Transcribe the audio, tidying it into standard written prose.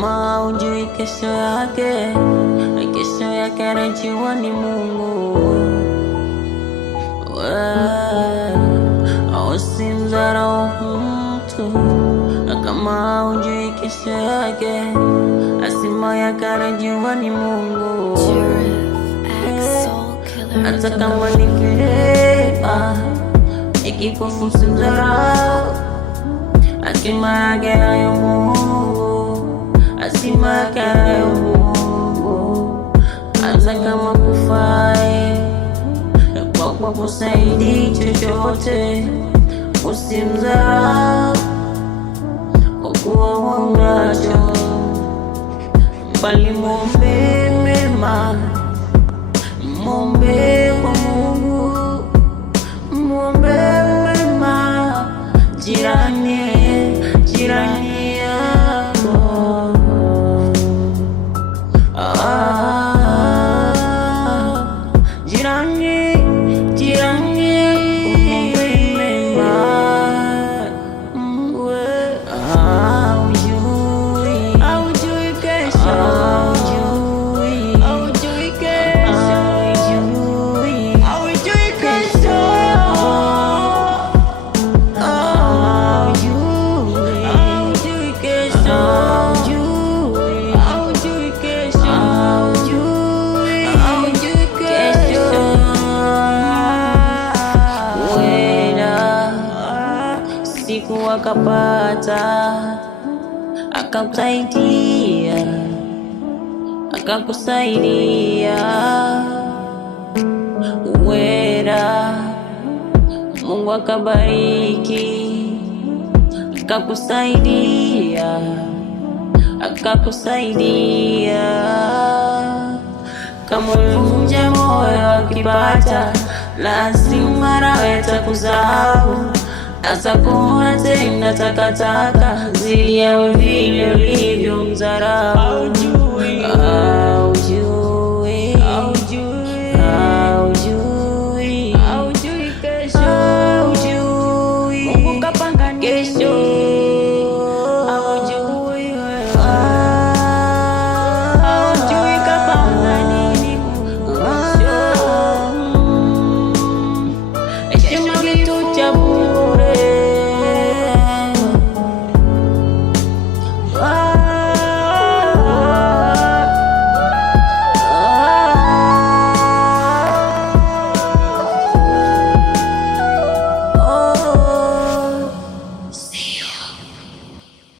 kama hujui kesho yake, kesho yake anajua ni Mungu. Usimdharau mtu kama hujui kesho yake, asima yake anajua ni Mungu. Hata kama ni kilema, ikipofu usimdharau, asima yake anayo Mungu, asima yake anayo Mungu. Hata kama kufai kwa kusaidi chochote, usimdharau kwa kuwa unacho, bali muombe mema, muombe kwa Mungu, muombe mema jirani yako. Siku akapata, akakusaidia, akakusaidia. Uwera Mungu akabariki, akakusaidia, akakusaidia. Kama ulivunja moyo akipata, lazima nawe atakuzao. Asa kuona tena takataka zili ya vile